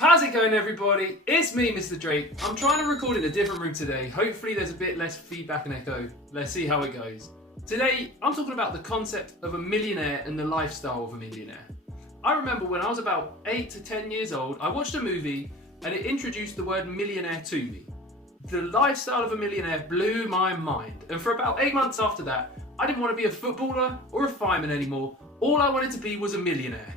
How's it going, everybody? It's me, Mr. Drake. I'm trying to record in a different room today. Hopefully there's a bit less feedback and echo. Let's see how it goes. Today, I'm talking about the concept of a millionaire and the lifestyle of a millionaire. I remember when I was about 8 to 10 years old, I watched a movie and it introduced the word millionaire to me. The lifestyle of a millionaire blew my mind. And for about 8 months after that, I didn't want to be a footballer or a fireman anymore. All I wanted to be was a millionaire.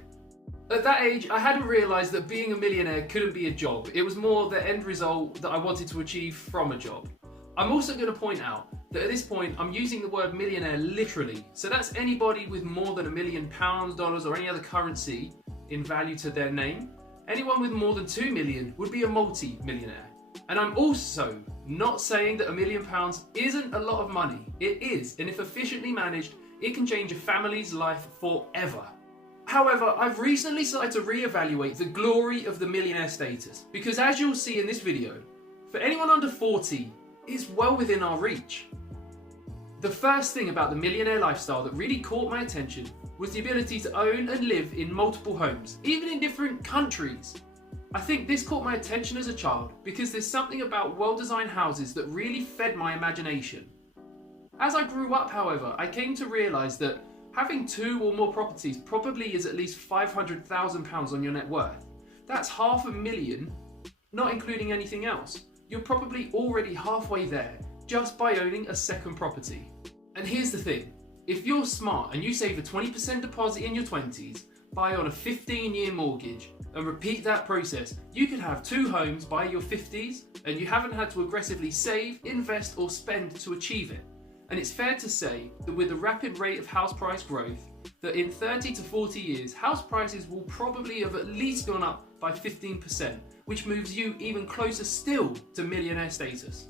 At that age, I hadn't realised that being a millionaire couldn't be a job. It was more the end result that I wanted to achieve from a job. I'm also going to point out that at this point, I'm using the word millionaire literally. So that's anybody with more than £1 million, dollars, or any other currency in value to their name. Anyone with more than 2 million would be a multi-millionaire. And I'm also not saying that £1 million isn't a lot of money. It is, and if efficiently managed, it can change a family's life forever. However, I've recently started to reevaluate the glory of the millionaire status, because as you'll see in this video, for anyone under 40, it's well within our reach. The first thing about the millionaire lifestyle that really caught my attention was the ability to own and live in multiple homes, even in different countries. I think this caught my attention as a child because there's something about well-designed houses that really fed my imagination. As I grew up, however, I came to realise that having 2 or more properties probably is at least £500,000 on your net worth. That's £500,000, not including anything else. You're probably already halfway there just by owning a second property. And here's the thing, if you're smart and you save a 20% deposit in your 20s, buy on a 15-year mortgage and repeat that process, you could have 2 homes by your 50s and you haven't had to aggressively save, invest or spend to achieve it. And it's fair to say that with the rapid rate of house price growth, that in 30 to 40 years, house prices will probably have at least gone up by 15%, which moves you even closer still to millionaire status.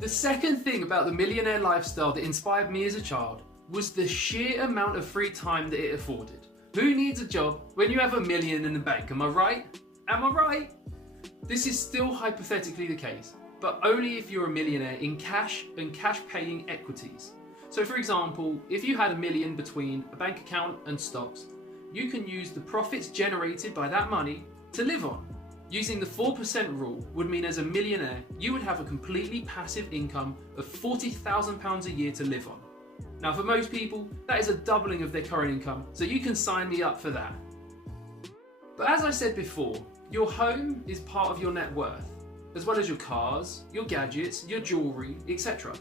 The second thing about the millionaire lifestyle that inspired me as a child was the sheer amount of free time that it afforded. Who needs a job when you have £1 million in the bank? Am I right? Am I right? This is still hypothetically the case, but only if you're a millionaire in cash and cash-paying equities. So for example, if you had £1 million between a bank account and stocks, you can use the profits generated by that money to live on. Using the 4% rule would mean as a millionaire, you would have a completely passive income of £40,000 a year to live on. Now for most people, that is a doubling of their current income, so you can sign me up for that. But as I said before, your home is part of your net worth, as well as your cars, your gadgets, your jewellery, etc.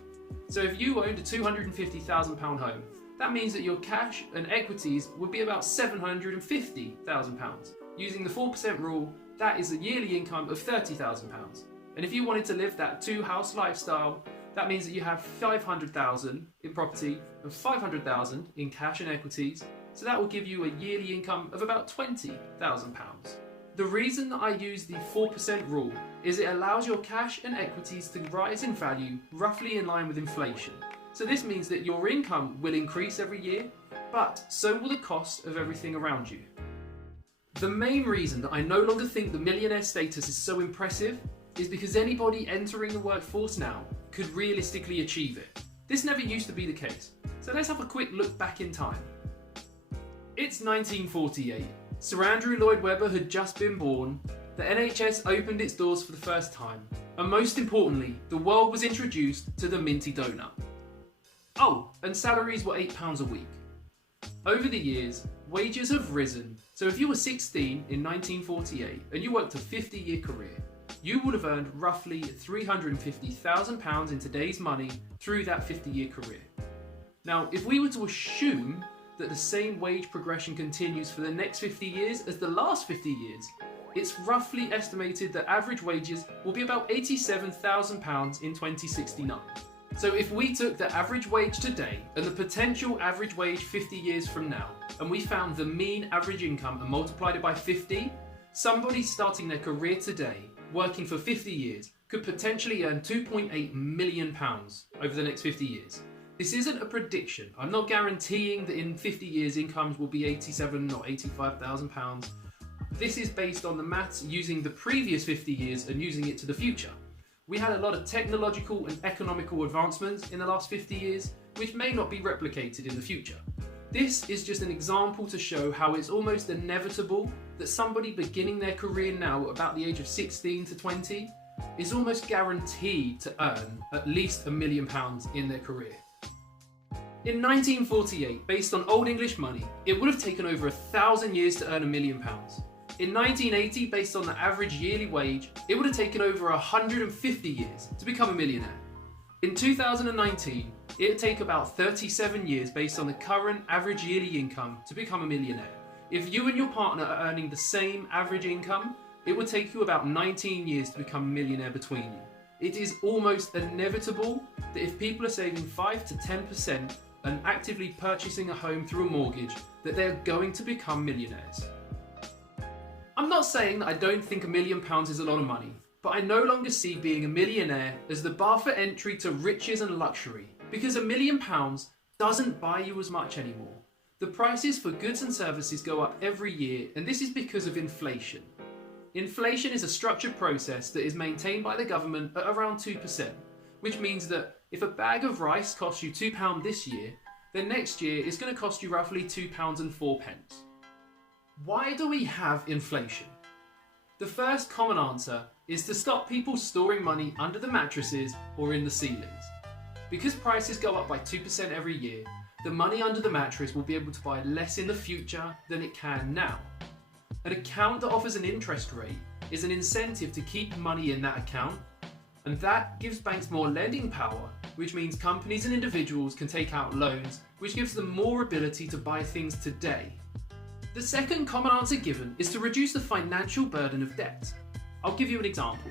So if you owned a £250,000 home, that means that your cash and equities would be about £750,000. Using the 4% rule, that is a yearly income of £30,000. And if you wanted to live that 2-house lifestyle, that means that you have £500,000 in property and £500,000 in cash and equities. So that will give you a yearly income of about £20,000. The reason that I use the 4% rule is it allows your cash and equities to rise in value roughly in line with inflation. So this means that your income will increase every year, but so will the cost of everything around you. The main reason that I no longer think the millionaire status is so impressive is because anybody entering the workforce now could realistically achieve it. This never used to be the case. So let's have a quick look back in time. It's 1948. Sir Andrew Lloyd Webber had just been born, the NHS opened its doors for the first time, and most importantly, the world was introduced to the minty donut. Oh, and salaries were £8 a week. Over the years, wages have risen, so if you were 16 in 1948 and you worked a 50-year career, you would have earned roughly £350,000 in today's money through that 50-year career. Now, if we were to assume that the same wage progression continues for the next 50 years as the last 50 years, it's roughly estimated that average wages will be about £87,000 in 2069. So if we took the average wage today and the potential average wage 50 years from now, and we found the mean average income and multiplied it by 50, somebody starting their career today, working for 50 years, could potentially earn £2.8 million over the next 50 years. This isn't a prediction. I'm not guaranteeing that in 50 years incomes will be £87,000 or £85,000. This is based on the maths using the previous 50 years and using it to the future. We had a lot of technological and economical advancements in the last 50 years, which may not be replicated in the future. This is just an example to show how it's almost inevitable that somebody beginning their career now at about the age of 16 to 20 is almost guaranteed to earn at least £1 million in their career. In 1948, based on Old English money, it would have taken over 1,000 years to earn £1 million. In 1980, based on the average yearly wage, it would have taken over 150 years to become a millionaire. In 2019, it would take about 37 years based on the current average yearly income to become a millionaire. If you and your partner are earning the same average income, it would take you about 19 years to become a millionaire between you. It is almost inevitable that if people are saving 5 to 10% and actively purchasing a home through a mortgage, that they're going to become millionaires. I'm not saying that I don't think £1 million is a lot of money, but I no longer see being a millionaire as the bar for entry to riches and luxury, because £1 million doesn't buy you as much anymore. The prices for goods and services go up every year, and this is because of inflation. Inflation is a structured process that is maintained by the government at around 2%, which means that if a bag of rice costs you £2 this year, then next year it's going to cost you roughly £2.04. Why do we have inflation? The first common answer is to stop people storing money under the mattresses or in the ceilings. Because prices go up by 2% every year, the money under the mattress will be able to buy less in the future than it can now. An account that offers an interest rate is an incentive to keep money in that account, and that gives banks more lending power, which means companies and individuals can take out loans, which gives them more ability to buy things today. The second common answer given is to reduce the financial burden of debt. I'll give you an example.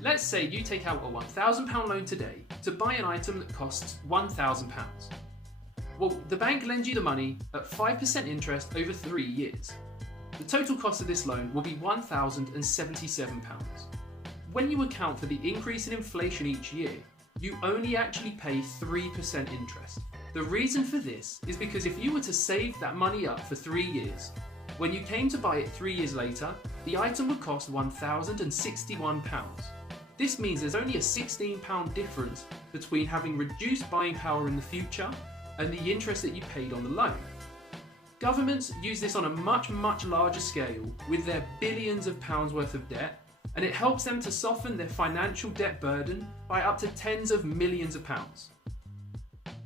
Let's say you take out a £1,000 loan today to buy an item that costs £1,000. Well, the bank lends you the money at 5% interest over 3 years. The total cost of this loan will be £1,077. When you account for the increase in inflation each year, you only actually pay 3% interest. The reason for this is because if you were to save that money up for 3 years, when you came to buy it 3 years later, the item would cost £1,061. This means there's only a £16 difference between having reduced buying power in the future and the interest that you paid on the loan. Governments use this on a much larger scale with their billions of pounds worth of debt, and it helps them to soften their financial debt burden by up to tens of millions of pounds.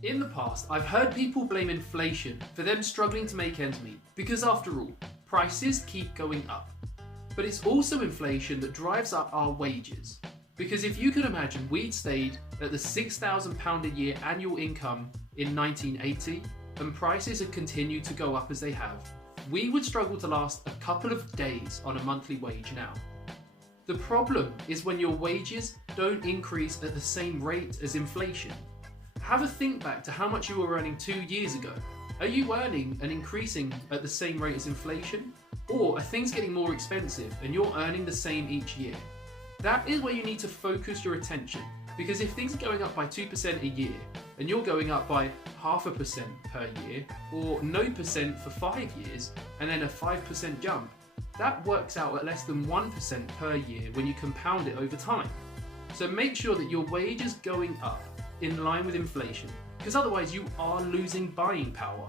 In the past, I've heard people blame inflation for them struggling to make ends meet, because after all, prices keep going up. But it's also inflation that drives up our wages. Because if you could imagine we'd stayed at the £6,000 a year annual income in 1980, and prices had continued to go up as they have, we would struggle to last a couple of days on a monthly wage now. The problem is when your wages don't increase at the same rate as inflation. Have a think back to how much you were earning 2 years ago. Are you earning and increasing at the same rate as inflation? Or are things getting more expensive and you're earning the same each year? That is where you need to focus your attention, because if things are going up by 2% a year and you're going up by 0.5% per year, or no percent for 5 years and then a 5% jump, that works out at less than 1% per year when you compound it over time. So make sure that your wage is going up in line with inflation, because otherwise you are losing buying power.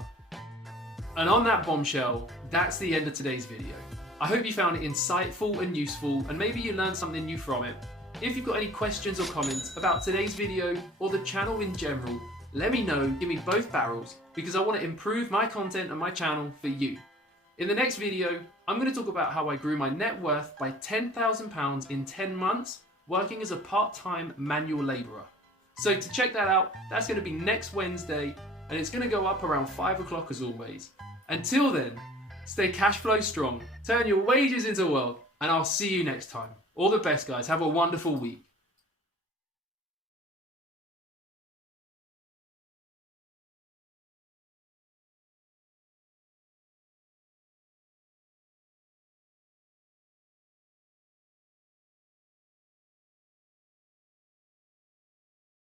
And on that bombshell, that's the end of today's video. I hope you found it insightful and useful, and maybe you learned something new from it. If you've got any questions or comments about today's video or the channel in general, let me know, give me both barrels, because I want to improve my content and my channel for you. In the next video, I'm going to talk about how I grew my net worth by £10,000 in 10 months working as a part-time manual labourer. So to check that out, that's going to be next Wednesday, and it's going to go up around 5 o'clock as always. Until then, stay cash flow strong, turn your wages into wealth, and I'll see you next time. All the best, guys. Have a wonderful week.